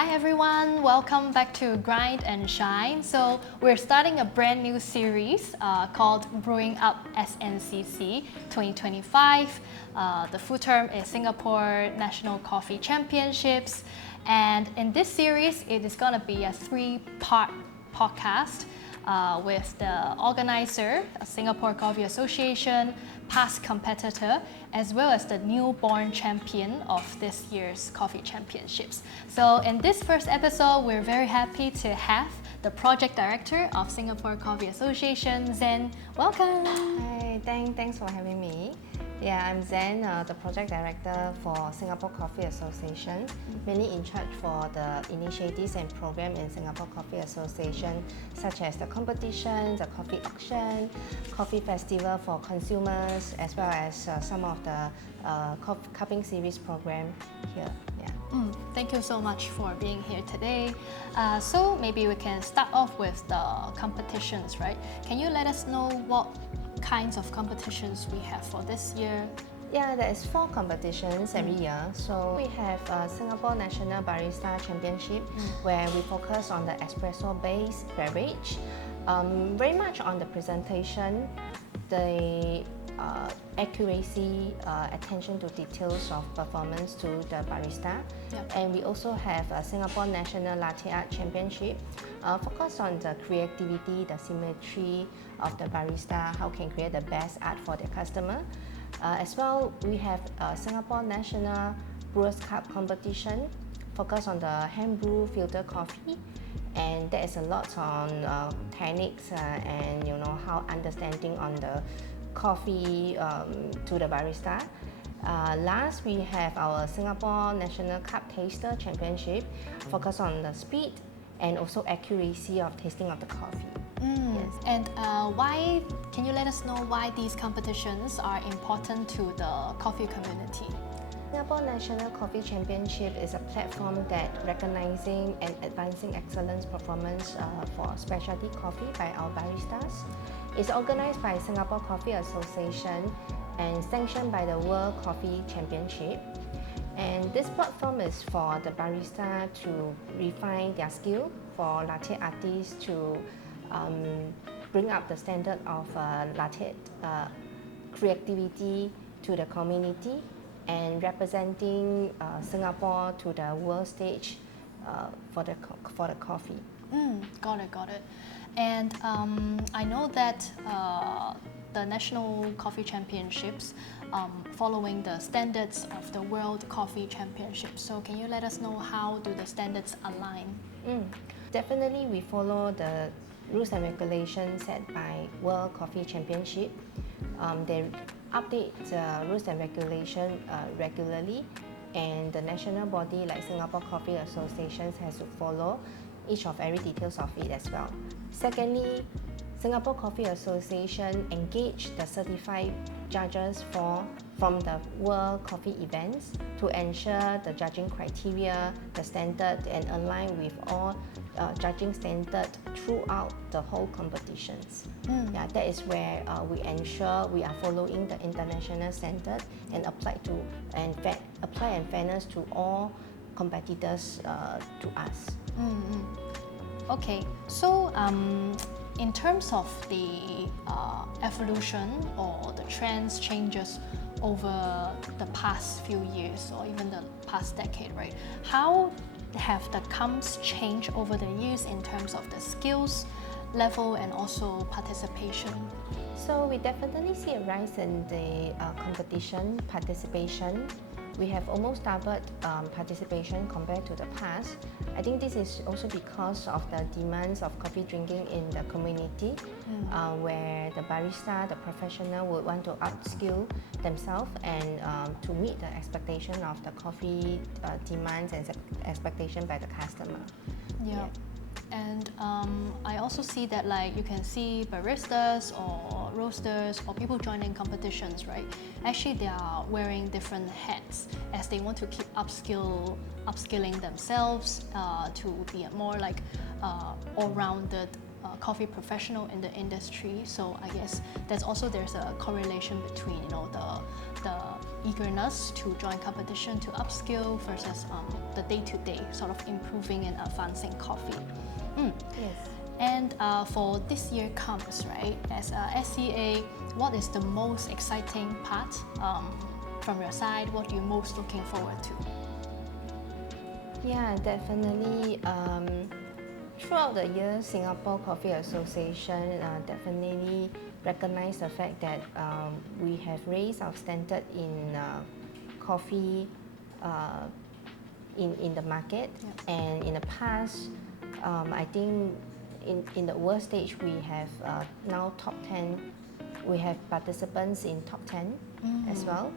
Hi everyone, welcome back to Grind and Shine. So we're starting a brand new series called Brewing Up Sncc 2025. The full term is Singapore National Coffee Championships. And in this series, it is going to be a 3-part podcast with the organizer, Singapore Coffee Association, past competitor, as well as the newborn champion of this year's coffee championships. So in this first episode, we're very happy to have the project director of Singapore Coffee Association, Zann. Welcome. Hi, thanks for having me. Yeah, I'm Zann, the project director for Singapore Coffee Association, mainly in charge for the initiatives and program in Singapore Coffee Association, such as the competition, the coffee auction, coffee festival for consumers, as well as some of the cupping series program here. Yeah. Thank you so much for being here today. So maybe we can start off with the competitions, right? Can you let us know what kinds of competitions we have for this year? Yeah, there is 4 competitions every year. So we have Singapore National Barista Championship, where we focus on the espresso-based beverage, very much on the presentation, the accuracy, attention to details of performance to the barista. Yep. And we also have a Singapore National Latte Art Championship, focus on the creativity, the symmetry of the barista, how can create the best art for the customer. As well, we have Singapore National Brewers Cup competition, focus on the hand brew filter coffee, and there is a lot on techniques and how understanding on the coffee to the barista. Last, we have our Singapore National Cup Taster Championship, focus on the speed and also accuracy of tasting of the coffee. Yes. And why, can you let us know why these competitions are important to the coffee community? Singapore National Coffee Championship is a platform that recognizing and advancing excellence performance for specialty coffee by our baristas. It's organized by Singapore Coffee Association and sanctioned by the World Coffee Championship. And this platform is for the barista to refine their skill, for latte artists to bring up the standard of latte creativity to the community, and representing Singapore to the world stage for the coffee. Got it. And I know that the National Coffee Championships following the standards of the World Coffee Championships. So can you let us know how do the standards align? Definitely, we follow the rules and regulations set by World Coffee Championship. They update the rules and regulation regularly, and the national body like Singapore Coffee Association has to follow each of every details of it as well. Secondly, Singapore Coffee Association engage the certified judges from the World Coffee events to ensure the judging criteria, the standard, and align with all judging standard throughout the whole competitions. Yeah, that is where we ensure we are following the international standard and apply and fairness to all competitors to us. Okay, so in terms of the evolution or the trends changes over the past few years or even the past decade, right? How have the comps changed over the years in terms of the skills level and also participation? So we definitely see a rise in the competition participation. We have almost doubled participation compared to the past. I think this is also because of the demands of coffee drinking in the community, where the barista, the professional would want to upskill themselves and to meet the expectation of the coffee demands and expectation by the customer. Yeah. And I also see that like you can see baristas or roasters or people joining competitions, right? Actually, they are wearing different hats as they want to keep upskilling themselves to be a more like all-rounded coffee professional in the industry. So I guess there's a correlation between the eagerness to join competition to upskill versus the day-to-day sort of improving and advancing coffee. Yes. And for this year comes, right, as a SCA, what is the most exciting part from your side? What are you most looking forward to? Yeah, definitely. Throughout the year, Singapore Coffee Association definitely recognize the fact that we have raised our standard in coffee in the market. Yeah. And in the past, I think in the world stage, we have now top 10. We have participants in top 10 as well.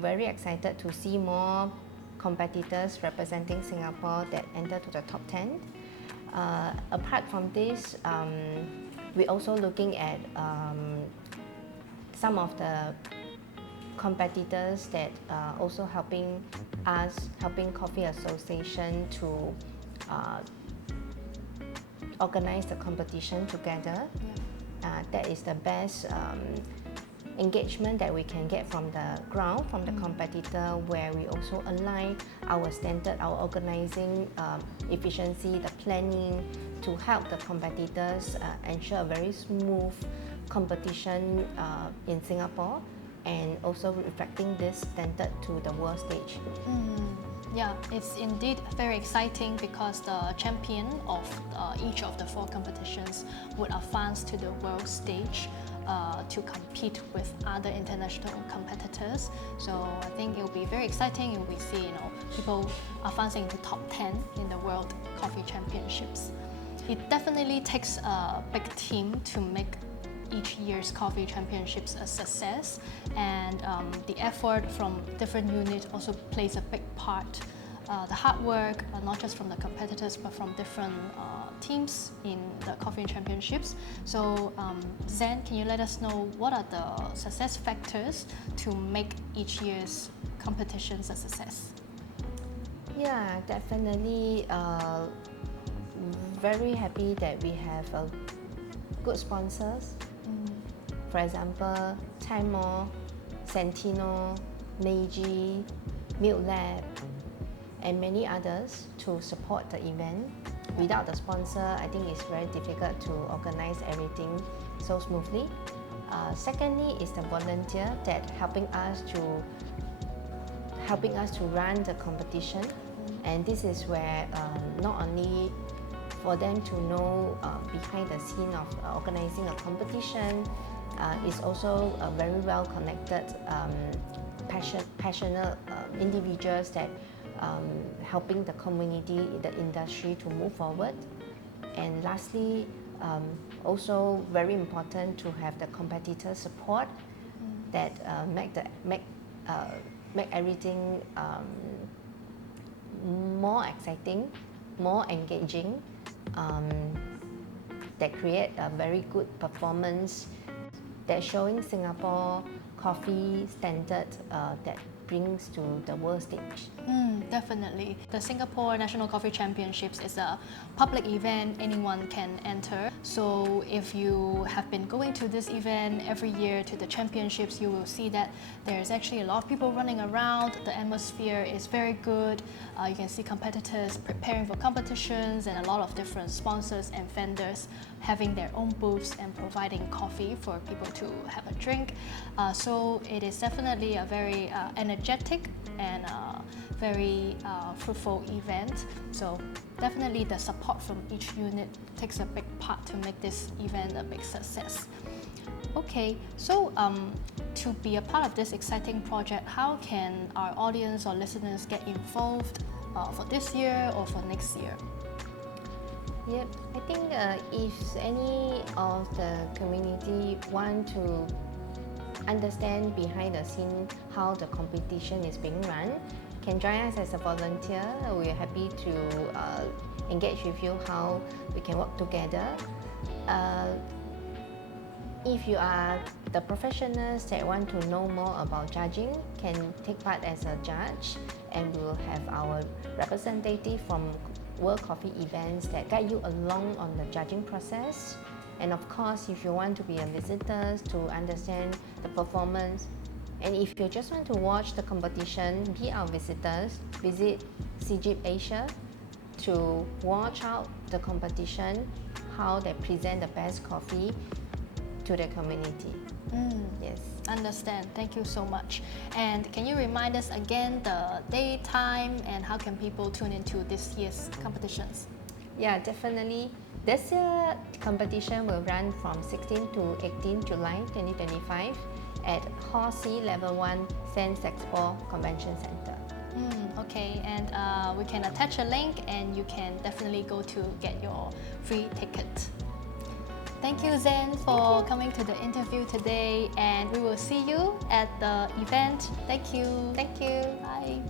Very excited to see more competitors representing Singapore that enter to the top 10. Apart from this, we're also looking at some of the competitors that are also helping Coffee Association to organize the competition together. That is the best engagement that we can get from the ground, from the competitor, where we also align our standard, our organizing efficiency, the planning to help the competitors ensure a very smooth competition in Singapore, and also reflecting this standard to the world stage. Yeah, it's indeed very exciting because the champion of each of the 4 competitions would advance to the world stage to compete with other international competitors. So I think it will be very exciting if we see people advancing to top 10 in the World Coffee Championships. It definitely takes a big team to make each year's coffee championships a success, and the effort from different units also plays a big part. The hard work, not just from the competitors but from different teams in the coffee championships. So Zann, can you let us know what are the success factors to make each year's competitions a success? Yeah, definitely. Very happy that we have good sponsors. For example, Timor, Santino, Meiji, Milk Lab, and many others to support the event. Without the sponsor, I think it's very difficult to organize everything so smoothly. Secondly is the volunteer that helping us to run the competition, and this is where not only for them to know behind the scene of organizing a competition, is also very well connected, passionate individuals that helping the community, the industry to move forward. And lastly, also very important to have the competitor support that make everything more exciting, more engaging, that create a very good performance that showing Singapore coffee standard that brings to the world stage. Definitely. The Singapore National Coffee Championships is a public event, anyone can enter. So if you have been going to this event every year to the championships, you will see that there's actually a lot of people running around. The atmosphere is very good. You can see competitors preparing for competitions and a lot of different sponsors and vendors having their own booths and providing coffee for people to have a drink. So it is definitely a very energetic and very fruitful event. So definitely the support from each unit takes a big part to make this event a big success. Okay, so to be a part of this exciting project, how can our audience or listeners get involved for this year or for next year? Yep, I think if any of the community want to understand behind the scene how the competition is being run, can join us as a volunteer. We're happy to engage with you how we can work together. If you are the professionals that want to know more about judging, can take part as a judge, and we will have our representative from World Coffee events that guide you along on the judging process. And of course, if you want to be a visitor to understand the performance And if you just want to watch the competition, be our visitors, visit Sncc Asia to watch out the competition, how they present the best coffee to the community. Yes. Understand. Thank you so much. And can you remind us again the day, time, and how can people tune into this year's competitions? Yeah, definitely. This year competition will run from 16 to 18 July 2025 at Hall C Level 1 Sncc Convention Center. Okay, and we can attach a link and you can definitely go to get your free ticket. Thank you, Zann, for coming to the interview today, and we will see you at the event. Thank you. Thank you. Bye.